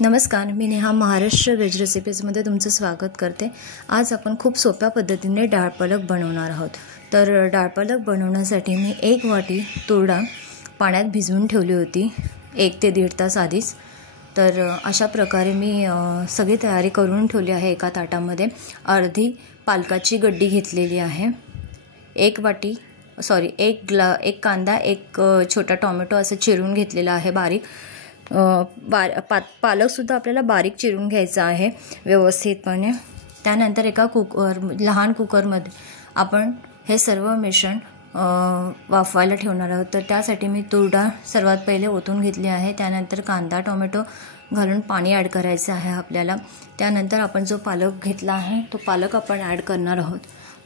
नमस्कार, मी नेहा महाराष्ट्र वेज रेसिपीजमध्ये तुमचं स्वागत करते। आज आपण खूप सोप्या पद्धतीने डाळ पालक बनवणार आहोत। तर डाळ पालक बनवण्यासाठी मी 1 वाटी तूर डाळ पाण्यात भिजवून ठेवली होती 1 ते 1.5 तास आधीच। तर अशा प्रकारे मी सगळी तयारी करून ठेवली आहे। एका ताटामध्ये अर्धी पालकाची गड्डी घेतलेली आहे, 1 कांदा, 1 छोटा टोमॅटो असं चिरून घेतलेला आहे बारीक। पालकसुद्धा आपल्याला बारीक चिरून घ्यायचा आहे व्यवस्थितपणे। त्यानंतर एका लहान कुकरमध्ये आपण हे सर्व मिश्रण वाफवायला ठेवणार आहोत। तर त्यासाठी मी तूर डाळ सर्वात पहिले ओतून घेतली आहे। त्यानंतर कांदा टोमॅटो घालून पाणी ॲड करायचं आहे आपल्याला। त्यानंतर आपण जो पालक घेतला आहे तो पालक आपण ॲड करणार आहोत।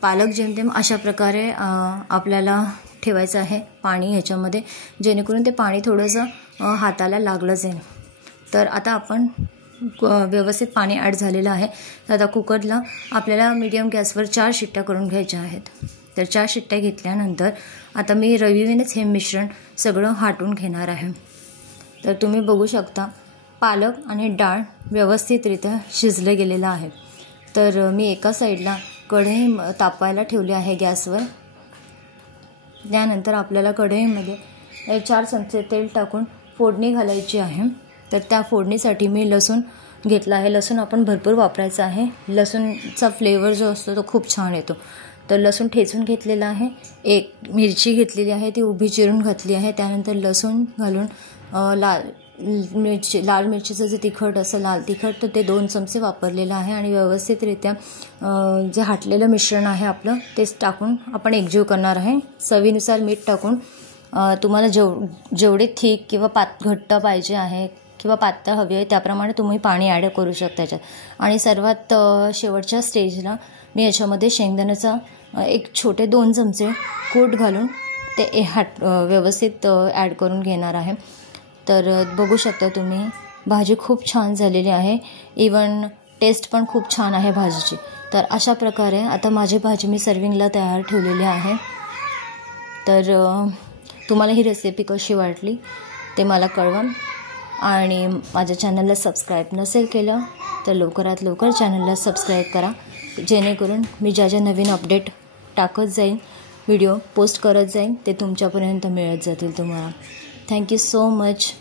पालक जेमतेम अशा प्रकारे आपल्याला ठेवायचं आहे पाणी ह्याच्यामध्ये, जेणेकरून ते पाणी थोडंसं हाताला लागलं जाईल। तर आता आपण व्यवस्थित पाणी ॲड झालेलं आहे। तर आता कुकरला आपल्याला मीडियम गॅसवर 4 शिट्ट्या करून घ्यायच्या आहेत। तर 4 शिट्ट्या घेतल्यानंतर आता मी रवीनेच हे मिश्रण सगळं हाटून घेणार आहे। तर तुम्ही बघू शकता पालक आणि डाळ व्यवस्थितरित्या शिजले गेलेलं आहे। तर मी एका साईडला कढई तापायला ठेवली आहे गॅसवर। त्यानंतर आपल्याला कढईमध्ये 4 चमचे तेल टाकून फोडणी घालायची आहे। तर त्या फोडणीसाठी मी लसूण घेतला आहे। लसूण आपण भरपूर वापरायचा आहे, लसूणचा फ्लेवर जो असतो तो खूप छान येतो। तर लसूण ठेचून घेतलेला आहे, 1 मिरची घेतलेली आहे ती उभी चिरून घातली आहे। त्यानंतर लसूण घालून लाल मिरचीचं जे तिखट असं लाल तिखट तर ते 2 चमचे वापरलेलं आहे। आणि व्यवस्थितरित्या जे हाटलेलं मिश्रण आहे आपलं तेच टाकून आपण एकजीव करणार आहे। चवीनुसार मीठ टाकून तुम्हाला जेवढे थिक किंवा घट्ट पाहिजे आहे किंवा पातळ हवी आहे त्याप्रमाणे तुम्ही पाणी ॲड करू शकता त्याच्यात। आणि सर्वात शेवटच्या स्टेजला मी याच्यामध्ये शेंगदाण्याचा 1 छोटे 2 चमचे कूट घालून ते व्यवस्थित ॲड करून घेणार आहे। तर बघू शकता तुम्ही भाजी खूप छान झालेली आहे, इवन टेस्ट पण खूप छान आहे भाजीची। तर अशा प्रकारे आता माझी भाजी मी सर्विंगला तयार ठेवलेली आहे। तर तुम्हाला ही रेसिपी कशी वाटली ते मला कळवा। आणि माझ्या चॅनलला सबस्क्राईब नसेल केलं तर लवकरात लवकर चॅनलला सबस्क्राईब करा, जेणेकरून मी ज्या नवीन अपडेट टाकत जाईन, व्हिडिओ पोस्ट करत जाईन ते तुमच्यापर्यंत मिळत जातील तुम्हाला। Thank you so much.